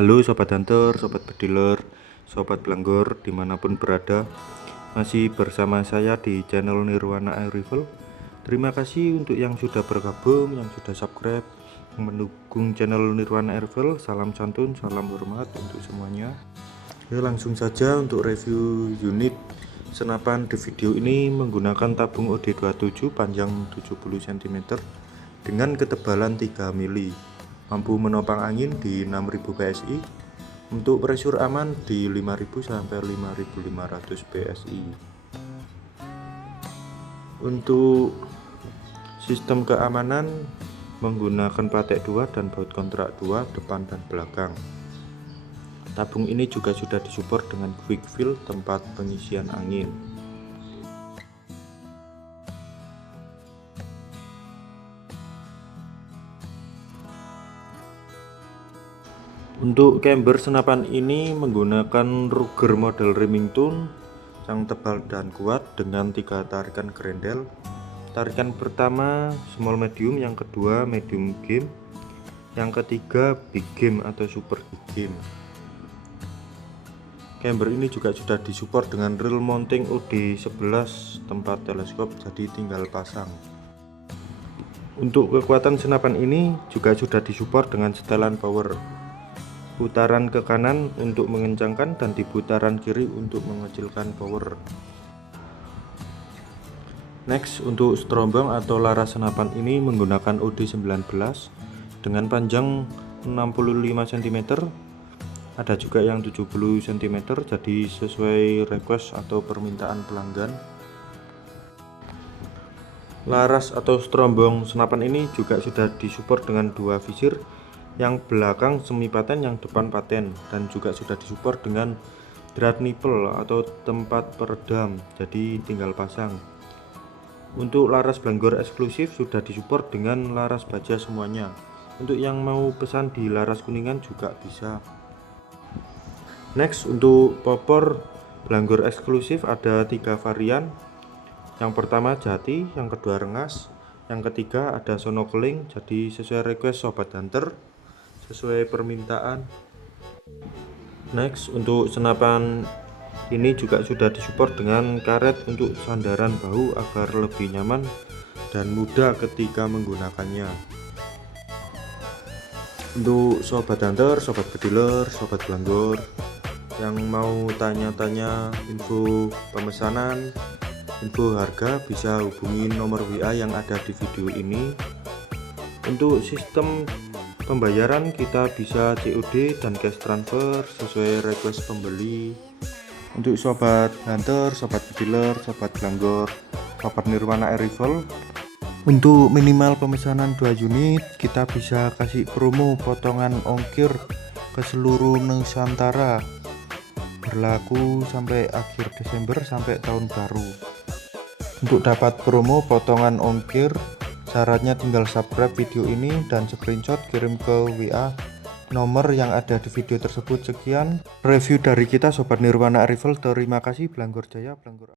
Halo Sobat Hunter, Sobat Bediler, Sobat Blanggor dimanapun berada. Masih bersama saya di channel Nirwana Air Rifle. Terima kasih untuk yang sudah bergabung, yang sudah subscribe, yang mendukung channel Nirwana Air Rifle. Salam santun, salam hormat untuk semuanya. Langsung saja untuk review unit senapan di video ini menggunakan tabung OD27 panjang 70 cm dengan ketebalan 3 mili. Mampu menopang angin di 6000 PSI, untuk pressure aman di 5000 sampai 5500 PSI. Untuk sistem keamanan menggunakan patek 2 dan baut kontrak 2 depan dan belakang. Tabung ini juga sudah disupport dengan quick fill tempat pengisian angin. Untuk camber senapan ini menggunakan Ruger model Remington yang tebal dan kuat dengan 3 tarikan grendel. Tarikan pertama small medium, yang kedua medium game, yang ketiga big game atau super big game. Camber ini juga sudah disupport dengan reel mounting OD11 tempat teleskop, jadi tinggal pasang. Untuk kekuatan senapan ini juga sudah disupport dengan setelan power. Putaran ke kanan untuk mengencangkan dan di putaran kiri untuk mengecilkan power. Next, untuk strombong atau laras senapan ini menggunakan OD19 dengan panjang 65 cm, ada juga yang 70 cm, jadi sesuai request atau permintaan pelanggan. Laras atau strombong senapan ini juga sudah disupport dengan 2 visir, yang belakang semi paten, yang depan paten, dan juga sudah disupport dengan drat nipple atau tempat peredam, jadi tinggal pasang. Untuk laras Blanggor eksklusif sudah disupport dengan laras baja semuanya. Untuk yang mau pesan di laras Kuningan juga bisa. Next, untuk popor Blanggor eksklusif ada 3 varian. Yang pertama jati, yang kedua rengas, yang ketiga ada sono keling, jadi sesuai request Sobat Hunter, sesuai permintaan. Next, untuk senapan ini juga sudah disupport dengan karet untuk sandaran bahu agar lebih nyaman dan mudah ketika menggunakannya. Untuk Sobat Hunter, Sobat Bediler, Sobat Blanggor yang mau tanya-tanya info pemesanan, info harga, bisa hubungi nomor WA yang ada di video ini. Untuk sistem pembayaran kita bisa COD dan cash transfer sesuai request pembeli. Untuk Sobat Hunter, Sobat Bediler, Sobat Blanggor, Sobat Nirwana Air Rifle, untuk minimal pemesanan 2 unit kita bisa kasih promo potongan ongkir ke seluruh Nusantara, berlaku sampai akhir Desember sampai tahun baru. Untuk dapat promo potongan ongkir, syaratnya tinggal subscribe video ini dan screenshot kirim ke WA nomor yang ada di video tersebut. Sekian review dari kita Sobat Nirwana Rifle. Terima kasih. Blanggor Jaya, Blanggor.